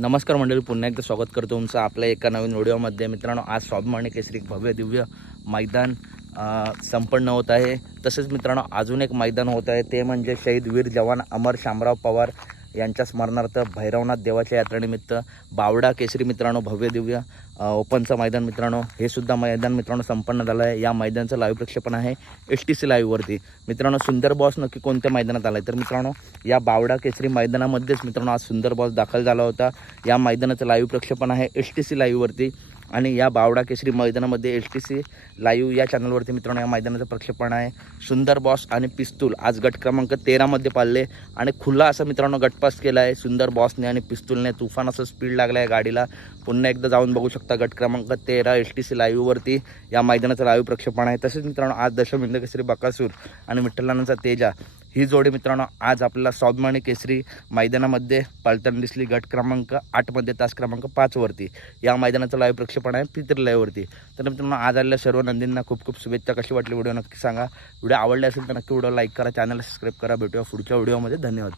नमस्कार मंडळी पुन्हा एकदा स्वागत करतो तुमचं आपल्या एका नवीन व्हिडिओमध्ये. मित्रांनो आज स्वाभिमानी केसरी भव्य दिव्य मैदान संपन्न होत आहे. तसेच मित्रांनो अजून एक मैदान होत आहे. ते म्हणजे शहीद वीर जवान अमर शामराव पवार यांच्या स्मरणार्थ भैरवनाथ देवाच्या यात्रेनिमित्त बावडा केसरी मित्रांनो भव्य दिव्य ओपनचं मैदान मित्रांनो हे सुद्धा मैदान मित्रांनो संपन्न झालं आहे या मैदानाचं लाईव्ह प्रक्षेपण आहे एस टी सी लाईव्हवरती मित्रांनो सुंदर बॉस नक्की कोणत्या मैदानात आला आहे तर मित्रांनो या बावडा केसरी मैदानामध्येच मित्रांनो आज सुंदर बॉस दाखल झाला होता. या मैदानाचं लाईव्ह प्रक्षेपण आहे एस टी सी लाईव्हवरती आणि या बावडा केसरी मैदानामध्ये एस टी सी लाईव्ह या चॅनलवरती मित्रांनो या मैदानाचं प्रक्षेपण आहे. सुंदर बॉस आणि पिस्तूल आज गट क्रमांक तेरामध्ये पाळले आणि खुला असं मित्रांनो गटपास केला आहे. सुंदर बॉसने आणि पिस्तूलने तुफान असं स्पीड लागलं आहे गाडीला. पुन्हा एकदा जाऊन बघू शकता गट क्रमांक तेरा एस टी सी लाईव्हवरती या मैदानाचं लाईव्ह प्रक्षेपण आहे. तसेच मित्रांनो आज दशमिंद केसरी बकासूर आणि विठ्ठलानाचा तेजा ही जोडी मित्रांनो आज आपल्याला स्वाभिमानी केसरी मैदानामध्ये पालताना दिसली गट क्रमांक आठमध्ये तास क्रमांक पाचवरती या मैदानाचं लाईव्ह प्रक्षेपण आहे पितृ लाईव्हवरती तर मित्रांनो आज आलेल्या सर्व नंदींना खूप खूप शुभेच्छा. कशी वाटली व्हिडिओ नक्की सांगा. व्हिडिओ आवडले असेल तर नक्की व्हिडिओ लाईक करा चॅनल सबस्क्राईब करा. भेटूया पुढच्या व्हिडिओमध्ये धन्यवाद.